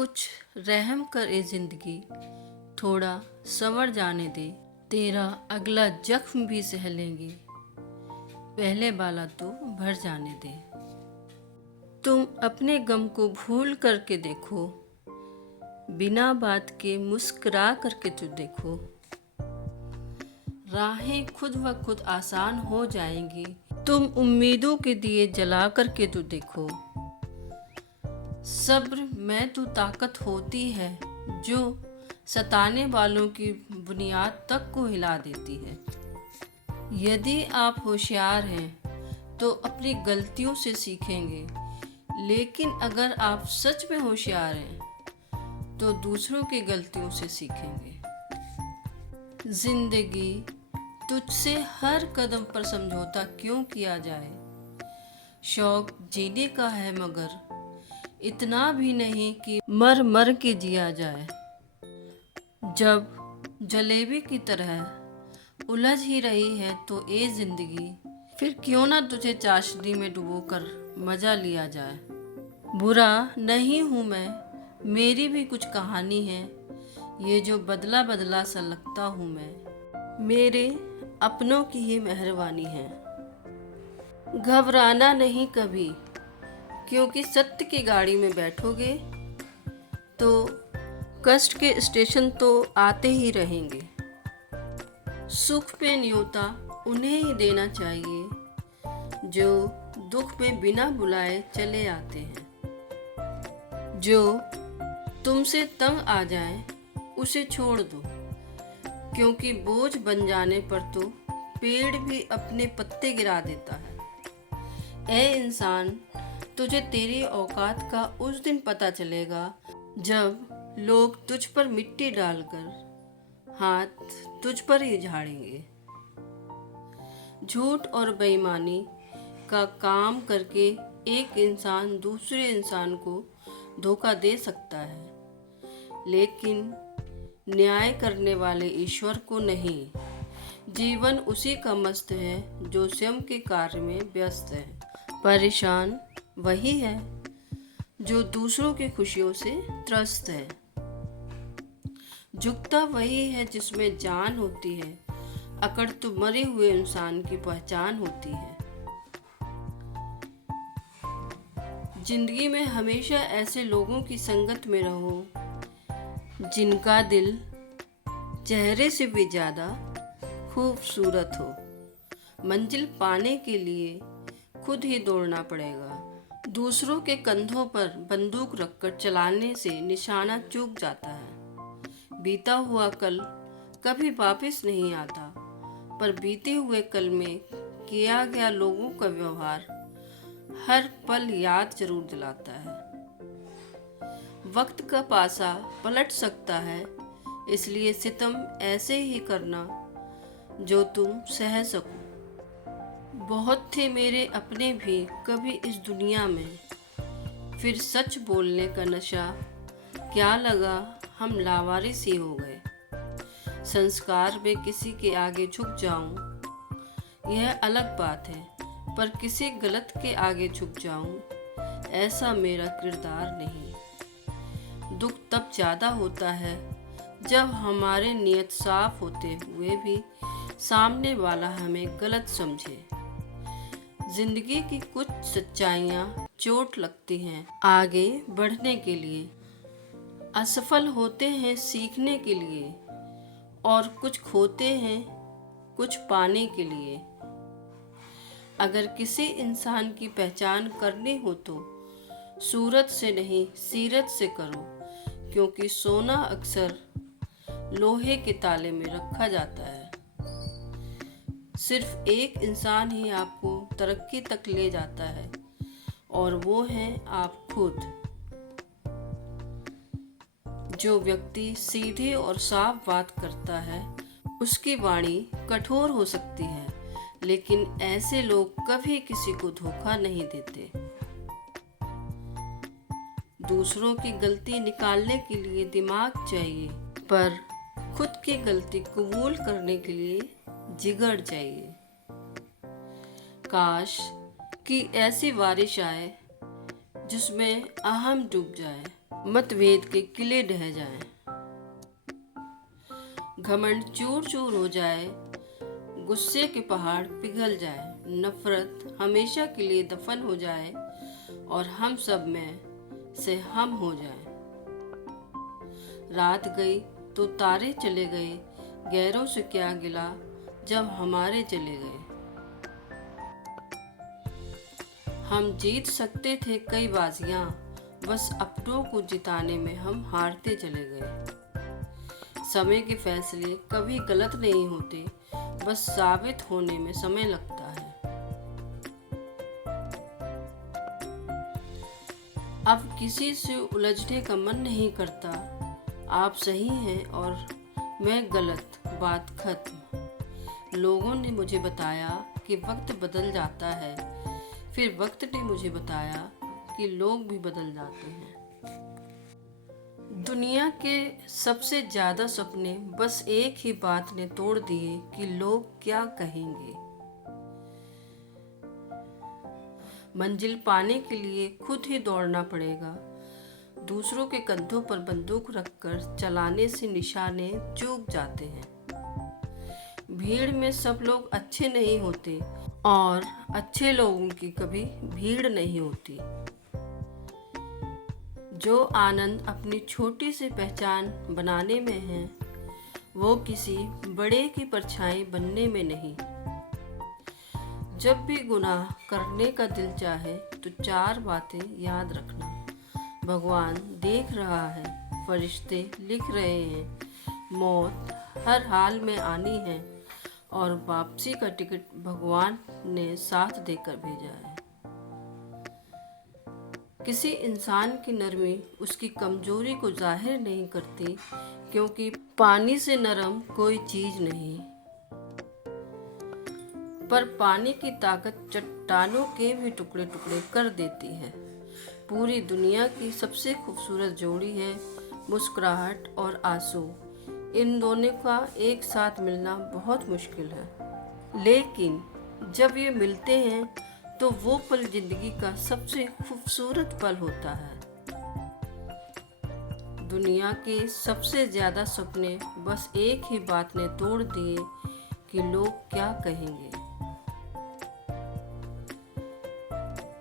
कुछ रहम कर ए जिंदगी, थोड़ा संवर जाने दे। तेरा अगला जख्म भी सह लेंगे, पहले वाला तो भर जाने दे। तुम अपने गम को भूल करके देखो, बिना बात के मुस्कुरा करके तो देखो। राहें खुद व खुद आसान हो जाएंगी, तुम उम्मीदों के दिए जला करके तो देखो। सब्र में तो ताकत होती है जो सताने वालों की बुनियाद तक को हिला देती है। यदि आप होशियार हैं तो अपनी गलतियों से सीखेंगे, लेकिन अगर आप सच में होशियार हैं तो दूसरों की गलतियों से सीखेंगे। जिंदगी तुझसे हर कदम पर समझौता क्यों किया जाए। शौक जीने का है मगर इतना भी नहीं कि मर मर के जिया जाए। जब जलेबी की तरह उलझ ही रही है तो ए जिंदगी, फिर क्यों ना तुझे चाशनी में डुबोकर मजा लिया जाए। बुरा नहीं हूँ मैं, मेरी भी कुछ कहानी है, ये जो बदला बदला सा लगता हूँ मैं, मेरे अपनों की ही मेहरबानी है। घबराना नहीं कभी, क्योंकि सत्य की गाड़ी में बैठोगे तो कष्ट के स्टेशन तो आते ही रहेंगे। सुख पे न्योता उन्हें ही देना चाहिए जो दुख में बिना बुलाए चले आते हैं। जो तुमसे तंग आ जाए उसे छोड़ दो, क्योंकि बोझ बन जाने पर तो पेड़ भी अपने पत्ते गिरा देता है। ऐ इंसान, तुझे तेरी औकात का उस दिन पता चलेगा जब लोग तुझ पर मिट्टी डालकर हाथ तुझ पर ही झाड़ेंगे। झूठ और बेईमानी का काम करके एक इंसान दूसरे इंसान को धोखा दे सकता है, लेकिन न्याय करने वाले ईश्वर को नहीं। जीवन उसी का मस्त है जो स्वयं के कार्य में व्यस्त है। परेशान वही है जो दूसरों की खुशियों से त्रस्त है। झुकता वही है जिसमें जान होती है, अकड़ तो मरे हुए इंसान की पहचान होती है। जिंदगी में हमेशा ऐसे लोगों की संगत में रहो जिनका दिल चेहरे से भी ज़्यादा खूबसूरत हो। मंजिल पाने के लिए खुद ही दौड़ना पड़ेगा। दूसरों के कंधों पर बंदूक रखकर चलाने से निशाना चूक जाता है। बीता हुआ कल कभी वापस नहीं आता, पर बीते हुए कल में किया गया लोगों का व्यवहार हर पल याद जरूर दिलाता है। वक्त का पासा पलट सकता है, इसलिए सितम ऐसे ही करना जो तुम सह सको। बहुत थे मेरे अपने भी कभी इस दुनिया में, फिर सच बोलने का नशा क्या लगा, हम लावारिस ही हो गए। संस्कार में किसी के आगे झुक जाऊं यह अलग बात है, पर किसी गलत के आगे झुक जाऊं ऐसा मेरा किरदार नहीं। दुख तब ज़्यादा होता है जब हमारे नियत साफ होते हुए भी सामने वाला हमें गलत समझे। जिंदगी की कुछ सच्चाइयाँ चोट लगती हैं आगे बढ़ने के लिए, असफल होते हैं सीखने के लिए, और कुछ खोते हैं कुछ पाने के लिए। अगर किसी इंसान की पहचान करनी हो तो सूरत से नहीं सीरत से करो, क्योंकि सोना अक्सर लोहे के ताले में रखा जाता है। सिर्फ एक इंसान ही आपको तरक्की तक ले जाता है, और वो है आप खुद। जो व्यक्ति सीधे और साफ बात करता है उसकी वाणी कठोर हो सकती है, लेकिन ऐसे लोग कभी किसी को धोखा नहीं देते। दूसरों की गलती निकालने के लिए दिमाग चाहिए, पर खुद की गलती कबूल करने के लिए जिगर चाहिए। काश कि ऐसी बारिश आए जिसमें अहम डूब जाए, मतभेद के किले ढह जाएं, घमंड चूर चूर हो जाए, गुस्से के पहाड़ पिघल जाए, नफरत हमेशा के लिए दफन हो जाए और हम सब में से हम हो जाए। रात गई तो तारे चले गए, गैरों से क्या गिला जब हमारे चले गए। हम जीत सकते थे कई बाजियां, बस अपनों को जिताने में हम हारते चले गए। समय के फैसले कभी गलत नहीं होते, बस साबित होने में समय लगता है। अब किसी से उलझने का मन नहीं करता, आप सही हैं और मैं गलत, बात खत्म। लोगों ने मुझे बताया कि वक्त बदल जाता है, फिर वक्त ने मुझे बताया कि लोग भी बदल जाते हैं। दुनिया के सबसे ज्यादा सपने बस एक ही बात ने तोड़ दिए कि लोग क्या कहेंगे। मंजिल पाने के लिए खुद ही दौड़ना पड़ेगा। दूसरों के कंधों पर बंदूक रखकर चलाने से निशाने चूक जाते हैं। भीड़ में सब लोग अच्छे नहीं होते और अच्छे लोगों की कभी भीड़ नहीं होती। जो आनंद अपनी छोटी सी पहचान बनाने में है, वो किसी बड़े की परछाई बनने में नहीं। जब भी गुनाह करने का दिल चाहे तो 4 बातें याद रखना। भगवान देख रहा है, फरिश्ते लिख रहे हैं, मौत हर हाल में आनी है और वापसी का टिकट भगवान ने साथ देकर भेजा है। किसी इंसान की नरमी उसकी कमजोरी को जाहिर नहीं करती, क्योंकि पानी से नरम कोई चीज नहीं, पर पानी की ताकत चट्टानों के भी टुकड़े टुकड़े कर देती है। पूरी दुनिया की सबसे खूबसूरत जोड़ी है मुस्कुराहट और आंसू। इन दोनों का एक साथ मिलना बहुत मुश्किल है, लेकिन जब ये मिलते हैं तो वो पल जिंदगी का सबसे खूबसूरत पल होता है। दुनिया के सबसे ज्यादा सपने बस एक ही बात ने तोड़ दिए कि लोग क्या कहेंगे।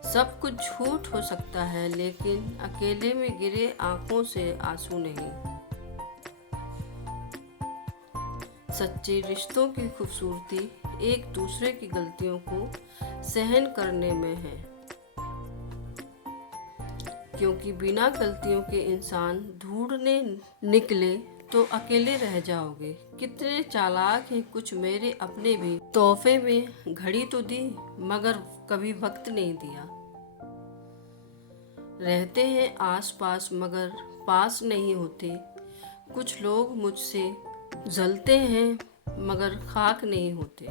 सब कुछ झूठ हो सकता है, लेकिन अकेले में गिरे आंखों से आंसू नहीं। सच्चे रिश्तों की खूबसूरती एक दूसरे की गलतियों को सहन करने में है, क्योंकि बिना गलतियों के इंसान ढूंढने निकले तो अकेले रह जाओगे। कितने चालाक हैं कुछ मेरे अपने भी, तोहफे में घड़ी तो दी मगर कभी वक्त नहीं दिया। रहते हैं आस पास मगर पास नहीं होते। कुछ लोग मुझसे जलते हैं मगर खाक नहीं होते।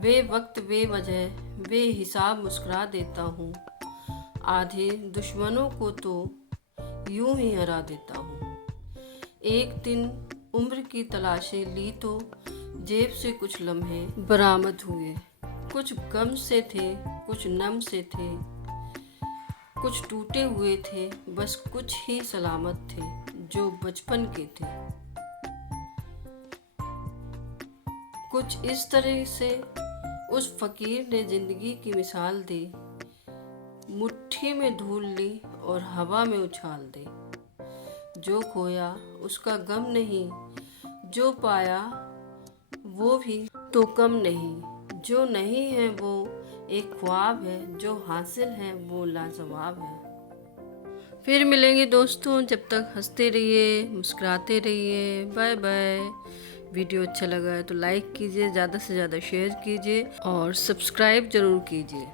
वे वक्त बेवजह वे हिसाब मुस्कुरा देता हूँ। आधे दुश्मनों को तो यूं ही हरा देता हूँ। एक दिन उम्र की तलाशें ली तो जेब से कुछ लम्हे बरामद हुए। कुछ गम से थे, कुछ नम से थे, कुछ टूटे हुए थे, बस कुछ ही सलामत थे जो बचपन के थे। कुछ इस तरह से उस फकीर ने जिंदगी की मिसाल दी। मुट्ठी में धूल ली और हवा में उछाल दे। जो खोया उसका गम नहीं, जो पाया वो भी तो कम नहीं। जो नहीं है वो एक ख्वाब है, जो हासिल है वो लाजवाब है। फिर मिलेंगे दोस्तों, जब तक हंसते रहिए, मुस्कुराते रहिए। Bye bye. वीडियो अच्छा लगा है तो लाइक कीजिए, ज़्यादा से ज़्यादा शेयर कीजिए और सब्सक्राइब ज़रूर कीजिए।